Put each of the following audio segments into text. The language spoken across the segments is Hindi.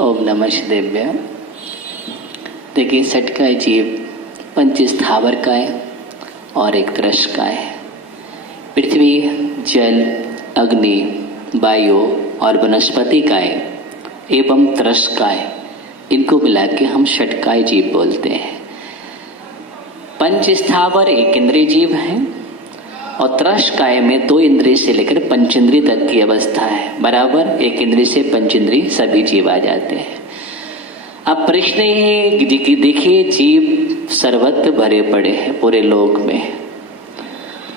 ओम नमः शिवाय। देखिए, षटकाय जीव पंच स्थावर का है और एक त्रश का है। पृथ्वी, जल, अग्नि, वायु और वनस्पति का है एवं त्रश का है। इनको मिला के हम षटकाय जीव बोलते हैं। पंच स्थावर एक इंद्रिय जीव है और त्रश काय में 2 इंद्रिय से लेकर पंचेंद्रिय तक की अवस्था है। बराबर, एक इंद्रिय से पंचेंद्रिय सभी जीव आ जाते हैं। अब प्रश्न ये है कि देखिए, जीव सर्वत्र भरे पड़े हैं पूरे लोक में।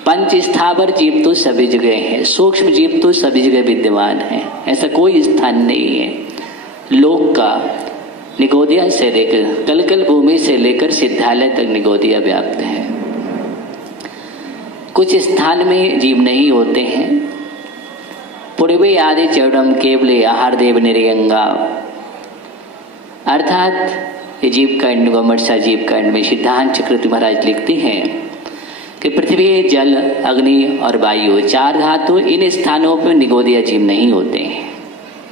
पंच स्थावर जीव तो सभी जगह है, सूक्ष्म जीव तो सभी जगह विद्यमान है। ऐसा कोई स्थान नहीं है लोक का। निगोदिया से लेकर कलकल भूमि से लेकर सिद्धालय तक निगोदिया व्याप्त है। कुछ स्थान में जीव नहीं होते हैं। पूर्वे आदि चौड़म केवले आहार देव निर्यंगा, अर्थात ये जीव कांड गोमटसा जीव कांड में सिद्धांत चक्रवर्ती महाराज लिखते हैं कि पृथ्वी, जल, अग्नि और वायु 4 धातु, इन स्थानों पर निगोदिया जीव नहीं होते हैं।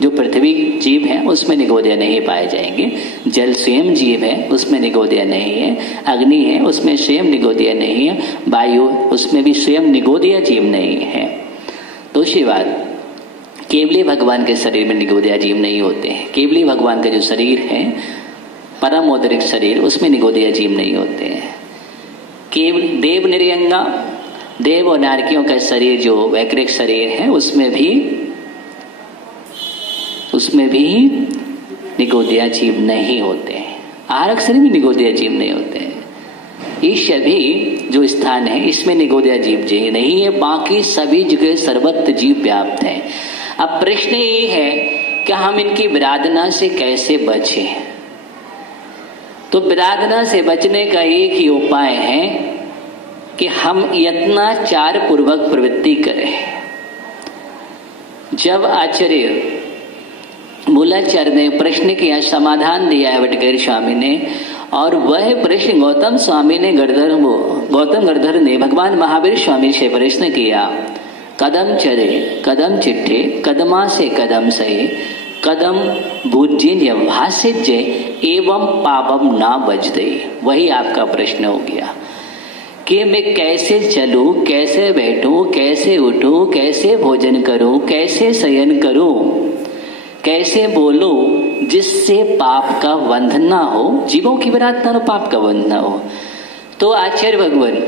जो पृथ्वी जीव है उसमें निगोदिया नहीं पाए जाएंगे। जल स्वयं जीव है, उसमें निगोदिया नहीं है। अग्नि है, उसमें स्वयं निगोदिया नहीं है। वायु, उसमें भी स्वयं निगोदिया जीव नहीं है। दूसरी बात, केवली भगवान के शरीर में निगोदिया जीव नहीं होते हैं। केवली भगवान का जो शरीर है, परम औदरिक शरीर, उसमें निगोदिया जीव नहीं होते हैं। केवल देव निर्यंगा, देव और नारकियों का शरीर जो वैकृत शरीर है, उसमें भी निगोदिया जीव नहीं होते हैं। आरक शरीर में निगोदिया जीव नहीं होते हैं। ये सभी जो स्थान है, इसमें निगोदिया जीव नहीं है। बाकी सभी जगह सर्वत्र जीव व्याप्त है। अब प्रश्न ये है कि हम इनकी विराधना से कैसे बचें? तो विराधना से बचने का एक ही उपाय है कि हम यत्नाचार पूर्वक प्रवृत्ति करें। जब आचार्य मूलाचार्य ने प्रश्न किया, समाधान दिया है वटकेर स्वामी ने, और वह प्रश्न गौतम स्वामी ने गौतम गणधर ने भगवान महावीर स्वामी से प्रश्न किया, कदम चले कदम चिट्ठे कदमा से कदम सहे कदम भूजिन्य भाष्य एवं पापम ना बजते। वही आपका प्रश्न हो गया कि मैं कैसे चलूं, कैसे बैठूं, कैसे उठूं, कैसे भोजन करूं, कैसे शयन करूं, कैसे बोलो जिससे पाप का बंधन ना हो, जीवों की विराधना में पाप का बंधन ना हो। तो आचार्य भगवान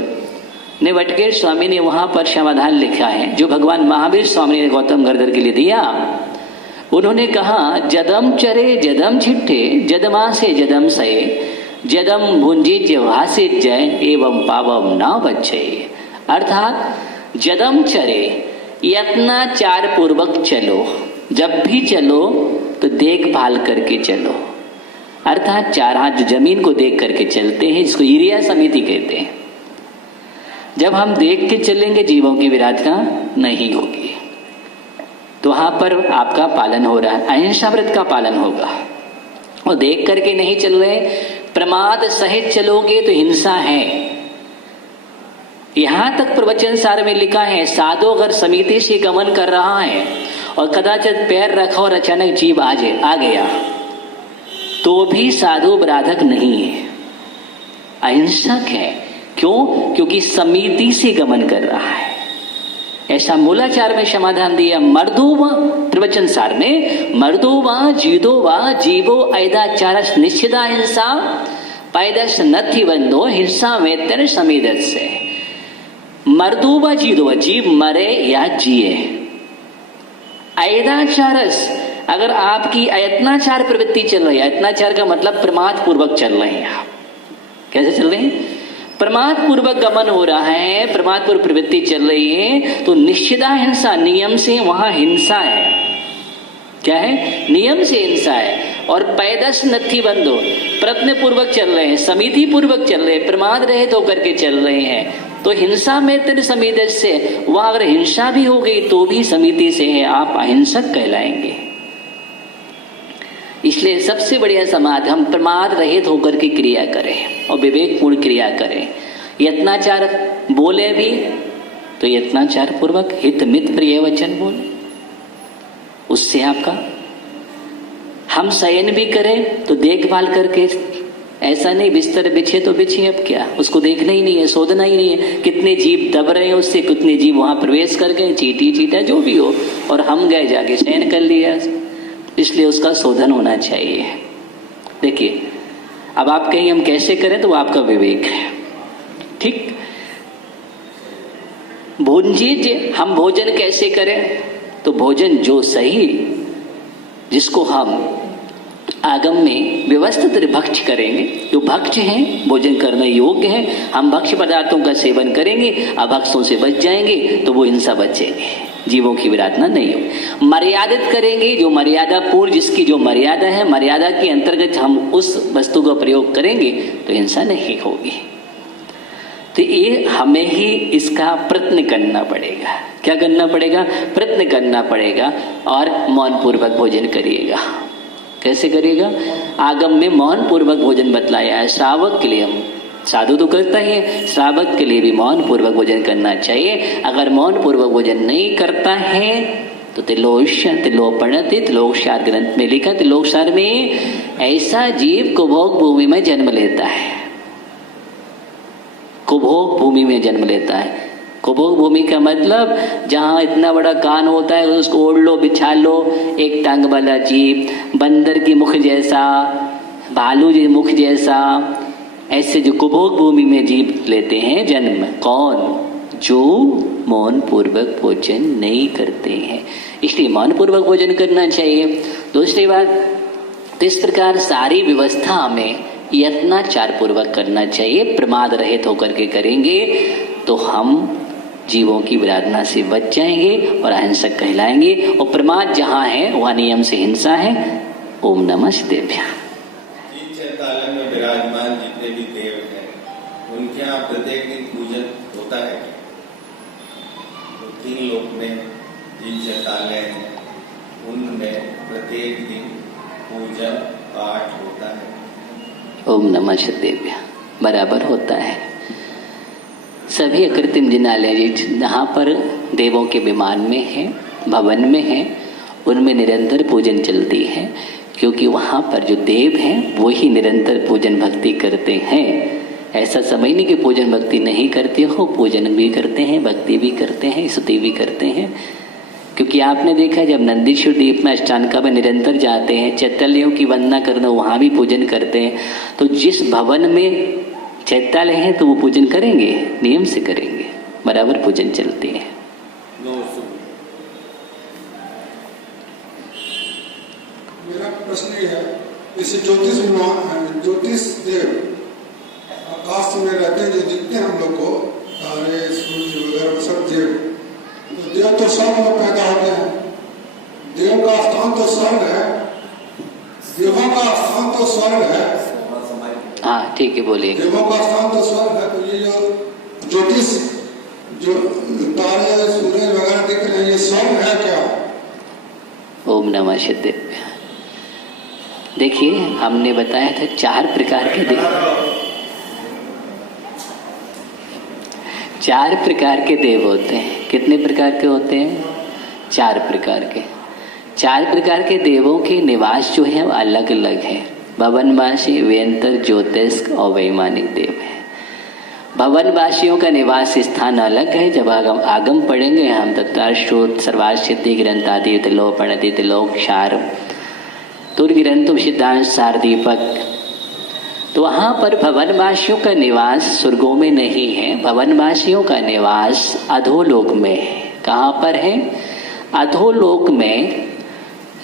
ने वटकेर स्वामी ने वहां पर समाधान लिखा है, जो भगवान महावीर स्वामी ने गौतम गणधर के लिए दिया। उन्होंने कहा, जदम चरे जदम छिट्ठे जदमा से जदम सये जदम भुंजे भाषे जय एवं पावम ना बच्चे। अर्थात जदम चरे, यत्नाचार पूर्वक चलो। जब भी चलो तो देखभाल करके चलो। अर्थात 4 हाथ जो जमीन को देख करके चलते हैं, जिसको ईरिया समिति कहते हैं। जब हम देख के चलेंगे, जीवों की विराधना नहीं होगी। तो वहां पर आपका पालन हो रहा है, अहिंसा व्रत का पालन होगा। और देख करके नहीं चल रहे, प्रमाद सहित चलोगे तो हिंसा है। यहां तक प्रवचन सार में लिखा है, साधु अगर समिति से गमन कर रहा है और कदाचित पैर रखा और अचानक जीव आ गया, तो भी साधु अपराधक नहीं है, अहिंसक है। क्यों? क्योंकि समिति से गमन कर रहा है। ऐसा मूलाचार में समाधान दिया। मर्दोवा प्रवचन सार में, मर्दोवा जीदोवा जीवो ऐदाचार निश्चिदा हिंसा पैदस नथि बंधो हिंसा वेतन समीदत से। मर्दोवा जीदोवा, जीव मरे या जिए। ऐदाचारस, अगर आपकी अयत्नाचार प्रवृत्ति चल रही है, अयत्नाचार का मतलब प्रमाद पूर्वक चल रहे हैं आप। कैसे चल रहे हैं? प्रमाद पूर्वक गमन हो रहा है, प्रमाद पूर्वक प्रवृत्ति चल रही है, तो निश्चिता हिंसा, नियम से वहां हिंसा है। क्या है? नियम से हिंसा है। और पैदस नथि बंधो, प्रयत्न पूर्वक चल रहे हैं, समिति पूर्वक चल रहे हैं, प्रमाद रहित होकर के चल रहे हैं, तो हिंसा में तेरे समिति से, वहां अगर हिंसा भी हो गई तो भी समिति से है, आप अहिंसक कहलाएंगे। इसलिए सबसे बढ़िया समाधि, हम प्रमाद रहित होकर के क्रिया करें और विवेकपूर्ण क्रिया करें। यत्नाचार बोले भी तो यत्नाचार पूर्वक हित मित प्रिय वचन बोले, उससे आपका हम शयन भी करें तो देखभाल करके, ऐसा नहीं बिस्तर बिछे तो बिछे, अब क्या उसको देखना ही नहीं है, शोधना ही नहीं है कितने जीव दब रहे हैं उससे, कितने जीव वहां प्रवेश कर गए, चीटी चीटा जो भी हो, और हम गए जाके शयन कर लिया। इसलिए उसका शोधन होना चाहिए। देखिए अब आप कहें हम कैसे करें, तो वो आपका विवेक है। ठीक, भोजन, हम भोजन कैसे करें, तो भोजन जो सही, जिसको हम आगम में व्यवस्थित भक्ष करेंगे, जो भक्ष हैं भोजन करने योग्य है, हम भक्ष पदार्थों का सेवन करेंगे, अभक्षों से बच जाएंगे, तो वो हिंसा बचेंगे, जीवों की विराधना नहीं होगी। मर्यादित करेंगे, जो मर्यादा पूर्ण, जिसकी जो मर्यादा है, मर्यादा के अंतर्गत हम उस वस्तु का प्रयोग करेंगे तो हिंसा नहीं होगी। तो ये हमें ही इसका प्रयत्न करना पड़ेगा। क्या करना पड़ेगा? प्रयत्न करना पड़ेगा। और मौन पूर्वक भोजन करिएगा। कैसे करिएगा? आगम में मौन पूर्वक भोजन बतलाया है। श्रावक के लिए, हम साधु तो करता ही है, श्रावक के लिए भी मौन पूर्वक भोजन करना चाहिए। अगर मौन पूर्वक भोजन नहीं करता है तो तिलोपणति, तिलोकसार ग्रंथ में लिखा, तिलोकसार में ऐसा जीव कुभोग भूमि में जन्म लेता है, कुभोग भूमि में जन्म लेता है। कुभोग भूमि का मतलब जहाँ इतना बड़ा कान होता है उसको ओढ़ लो, बिछा लो, एक टांग वाला जीव, बंदर की मुख जैसा, भालू जी मुख जैसा, ऐसे जो कुभोग भूमि में जीव लेते हैं जन्म। कौन? जो मौन पूर्वक भोजन नहीं करते हैं। इसलिए मौन पूर्वक भोजन करना चाहिए। दूसरी बात, तो इस प्रकार सारी व्यवस्था हमें यत्नाचार पूर्वक करना चाहिए। प्रमाद रहित होकर के करेंगे तो हम जीवों की विराधना से बच जाएंगे और अहिंसक कहलाएंगे। और प्रमाद जहाँ है वहाँ नियम से हिंसा है। ओम नमः शिवाय। चैतालय में विराजमान जितने भी देव हैं उनके यहाँ प्रत्येक दिन पूजन होता है। तो 3 लोक में जिन चैतालय हैं उनमें प्रत्येक दिन पूजन पाठ होता है। ओम नमः शिवाय बराबर होता है। सभी अकृत्रिम जिनालय जहाँ पर देवों के विमान में है, भवन में है, उनमें निरंतर पूजन चलती है, क्योंकि वहाँ पर जो देव हैं वो ही निरंतर पूजन भक्ति करते हैं। ऐसा समझ नहीं कि पूजन भक्ति नहीं करते हो, पूजन भी करते हैं, भक्ति भी करते हैं, स्तुति भी करते हैं। क्योंकि आपने देखा जब नंदीश्वर द्वीप में अष्टांका में निरंतर जाते हैं, चैतन्यों की वंदना करना, वहाँ भी पूजन करते हैं। तो जिस भवन में चैतालय है तो वो पूजन करेंगे, नियम से करेंगे, बराबर पूजन चलती है। मेरा प्रश्न ये है, जैसे ज्योतिष देव आकाश में रहते हैं, जो दिखते हैं हम लोग को, तारे, सूर्य वगैरह सब देव, तो देव तो स्वर्ग में पैदा होते हैं। देव का स्थान तो स्वर्ग है, देवों का स्थान तो स्वर्ग है। हाँ ठीक है, बोलिए। देवों का स्थान तो स्वर्ग है, तो ये जो ज्योतिष, जो तारे सूर्य वगैरह दिख रहे हैं, ये स्वर्ग है क्या? ओम नमः शिवाय। देखिए हमने बताया था 4 प्रकार के देव, 4 प्रकार के देव होते हैं। कितने प्रकार के होते हैं? 4 प्रकार के। 4 प्रकार के देवों के निवास जो है अलग अलग है। भवनवासी, व्यंतर, ज्योतिष और वैमानिक देव है। भवनवासियों का निवास स्थान अलग है। जब आगम पढ़ेंगे हम तत्व सर्वासिद्धि ग्रंथ आदि तिलोपणति तिलोकसार, तो ग्रंथों सिद्धांत सार दीपक, तो वहाँ पर भवनवासियों का निवास स्वर्गों में नहीं है। भवनवासियों का निवास अधोलोक में है। कहाँ पर है? अधोलोक में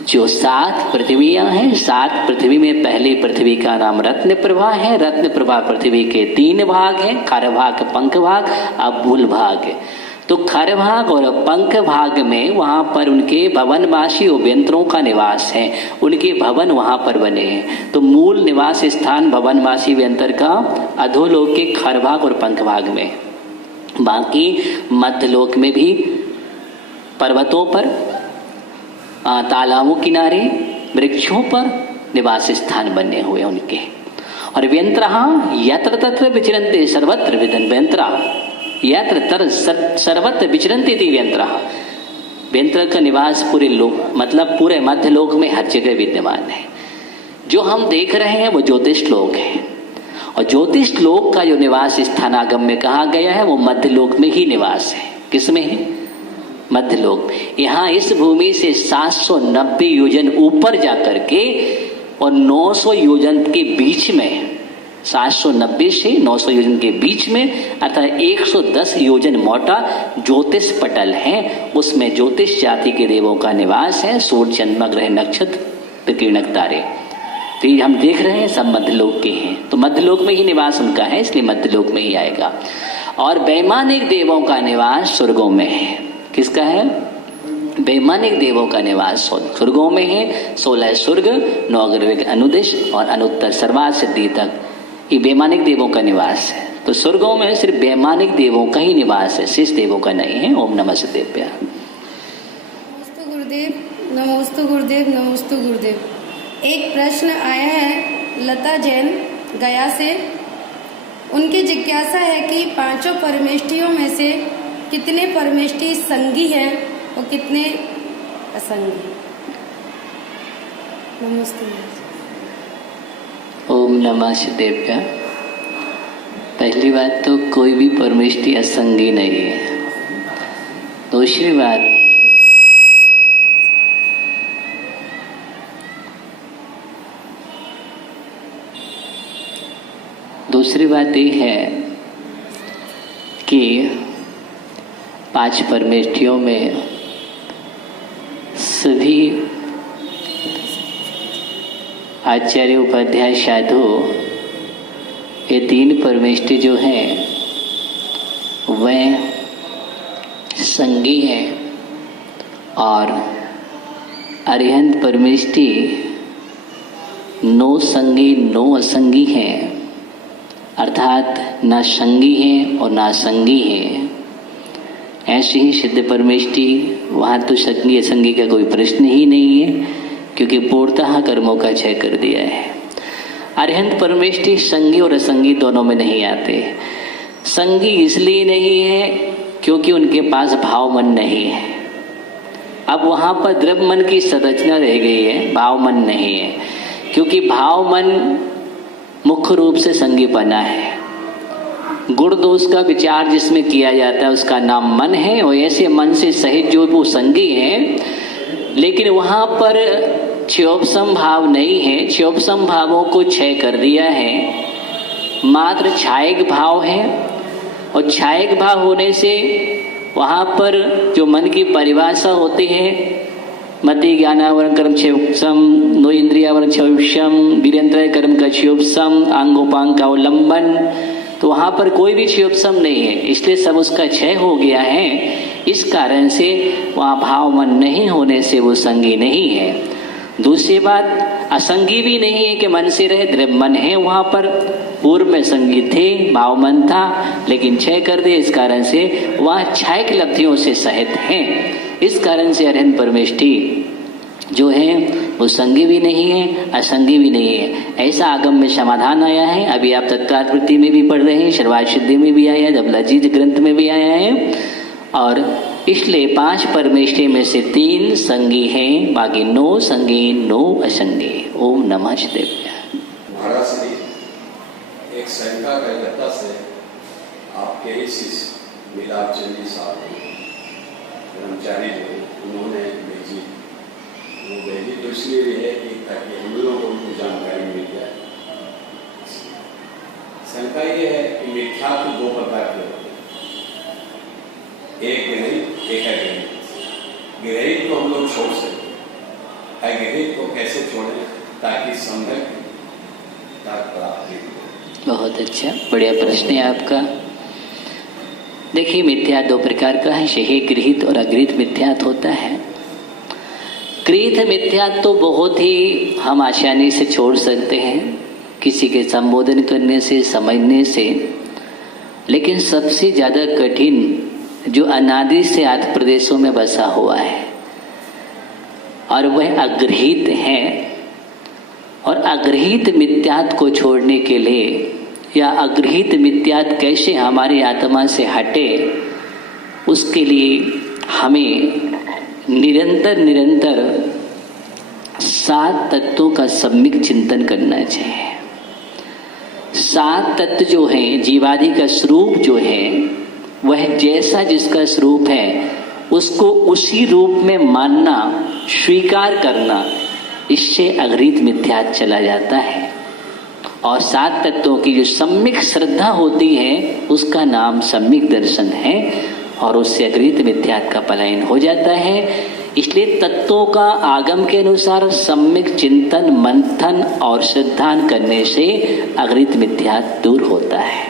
जो 7 पृथ्वियाँ हैं, 7 पृथ्वी में पहली पृथ्वी का नाम रत्न प्रभा है। रत्न प्रभा पृथ्वी के 3 भाग हैं, खर भाग, पंख भाग, अब मूल भाग। तो खर भाग और पंख भाग में वहाँ पर उनके भवनवासी व्यंतरों का निवास है, उनके भवन वहाँ पर बने हैं। तो मूल निवास स्थान भवनवासी व्यंतर का अधोलोक के खर भाग और पंख भाग में। बाकी मध्यलोक में भी पर्वतों पर, तालाबों किनारे, वृक्षों पर निवास स्थान बने हुए उनके। और व्यंतरा यत्र तत्र विचरन्ते सर्वत्र विदन व्यंतरा यत्र तर सर्वत्र विचरन्ते थी व्यंतरा। व्यंतर का निवास पूरे लोक, मतलब पूरे मध्य लोक में हर जगह विद्यमान है। जो हम देख रहे हैं वो ज्योतिष लोक है, और ज्योतिष लोक का जो निवास स्थान आगम में कहा गया है वो मध्यलोक में ही निवास है। किसमें है? मध्यलोक। यहाँ इस भूमि से 790 योजन ऊपर जाकर के और 900 योजन के बीच में, 790 से 900 योजन के बीच में अर्थात 110 योजन मोटा ज्योतिष पटल है। उसमें ज्योतिष जाति के देवों का निवास है। सूर्य, चंद्रमा, ग्रह, नक्षत्र, प्रकीर्णक तारे, तो ये हम देख रहे हैं सब मध्यलोक के हैं। तो मध्यलोक में ही निवास उनका है, इसलिए मध्यलोक में ही आएगा। और वैमानिक देवों का निवास स्वर्गों में है। किसका है? वैमानिक देवों का निवास स्वर्गों में है। 16 स्वर्ग, 9 ग्रह के अनुदिश और अनुत्तर सर्वात सिद्धि तक ये वैमानिक देवों का निवास है। तो स्वर्गों में सिर्फ वैमानिक देवों का ही निवास है, शेष देवों का नहीं है। ओम नमः शिवाय। नमोस्तु गुरुदेव, नमोस्तु गुरुदेव, नमोस्तु गुरुदेव। एक प्रश्न आया है लता जैन गया से। उनकी जिज्ञासा है कि पांचों परमेष्ठियों में से कितने परमेष्ठि संगी हैं और कितने असंगी? नमस्ते। ओम नमः शिवाय। पहली बात तो कोई भी परमेष्ठि असंगी नहीं है। दूसरी बात, ये है कि 5 परमेष्ठियों में सभी आचार्य, उपाध्याय, साधु, ये 3 परमेष्ठि जो हैं वह संगी हैं, और अरिहंत परमेष्ठि 9 संगी 9 असंगी हैं, अर्थात ना संगी हैं और ना असंगी हैं। ऐसे ही सिद्ध परमेष्ठि, वहाँ तो संगी असंगी का कोई प्रश्न ही नहीं है, क्योंकि पूर्णतः कर्मों का क्षय कर दिया है। अरिहंत परमेष्ठि संगी और असंगी दोनों में नहीं आते। संगी इसलिए नहीं है क्योंकि उनके पास भाव मन नहीं है। अब वहाँ पर द्रव्य मन की संरचना रह गई है, भाव मन नहीं है, क्योंकि भाव मन मुख्य रूप से संगी बना है। गुण दोष का विचार जिसमें किया जाता है उसका नाम मन है, और ऐसे मन से सहित जो वो संगी है, लेकिन वहाँ पर क्षयोपसम भाव नहीं है। क्षयोपसम भावों को क्षय कर दिया है, मात्र छायक भाव है। और छायक भाव होने से वहाँ पर जो मन की परिभाषा होती है, मति ज्ञानावरण कर्म क्षयोपसम, नो इंद्रियावरण क्षयोपसम, वीरेंद्र कर्म का क्षयोपसम, आंगोपांग का अवलंबन, तो वहाँ पर कोई भी क्षयोपसम नहीं है, इसलिए सब उसका क्षय हो गया है। इस कारण से वहाँ भाव मन नहीं होने से वो संगी नहीं है। दूसरी बात, असंगी भी नहीं है कि मन से रहे, द्रव्य मन है वहाँ पर। पूर्व में संगी थे, भाव मन था, लेकिन क्षय कर दिए, इस कारण से वहाँ छायक लब्धियों से सहित हैं। इस कारण से अरिहंत परमेष्ठि जो है वो संगी भी नहीं है, असंगी भी नहीं है। ऐसा आगम में समाधान आया है। अभी आप तत्काल वृत्ति में भी पढ़ रहे हैं, सर्वार्थ सिद्धि में भी आया है, जब लजीज ग्रंथ में भी आया है। और इसलिए 5 परमेष्ठि में से 3 संगी हैं, बाकी 9 संगी 9 असंगी। ओम नमः शिवाय। महाराज श्री एक शंका कलकत्ता से आपके ही शिष्य मिलाप चंदी साहब कर्मचारी जो उन्होंने भेजी, वो भेजी तो इसलिए है कि ताकि हम लोगों को उनको जानकारी मिल जाए। शंका ये है कि मिथ्यात्व 2 प्रकार के होते हैं, एक गृहित, एक अगृहित। गृहित को हम लोग छोड़ सकते हैं, अगृहित को कैसे छोड़ें ताकि सम्यक प्राप्ति हो। बहुत अच्छा, बढ़िया प्रश्न है आपका। देखिए, मिथ्या 2 प्रकार का है, शही गृहित और अगृहित मिथ्यात्व होता है। गृहित मिथ्यात्व तो बहुत ही हम आसानी से छोड़ सकते हैं, किसी के संबोधन करने से, समझने से। लेकिन सबसे ज़्यादा कठिन जो अनादि से आठ प्रदेशों में बसा हुआ है, और वह अगृहित है। और अगृहित मिथ्यात्व को छोड़ने के लिए, या अगृहित मिथ्यात्व कैसे हमारी आत्मा से हटे, उसके लिए हमें निरंतर सात तत्वों का सम्यक चिंतन करना चाहिए। सात तत्व जो हैं, जीवादि का स्वरूप जो है, वह जैसा जिसका स्वरूप है उसको उसी रूप में मानना, स्वीकार करना, इससे अघृत मिथ्या चला जाता है। और सात तत्वों की जो सम्यक श्रद्धा होती है उसका नाम सम्यक दर्शन है, और उससे अघृत मिथ्यात्व का पलायन हो जाता है। इसलिए तत्वों का आगम के अनुसार सम्यक चिंतन, मंथन और श्रद्धान करने से अघृत मिथ्यात्व दूर होता है।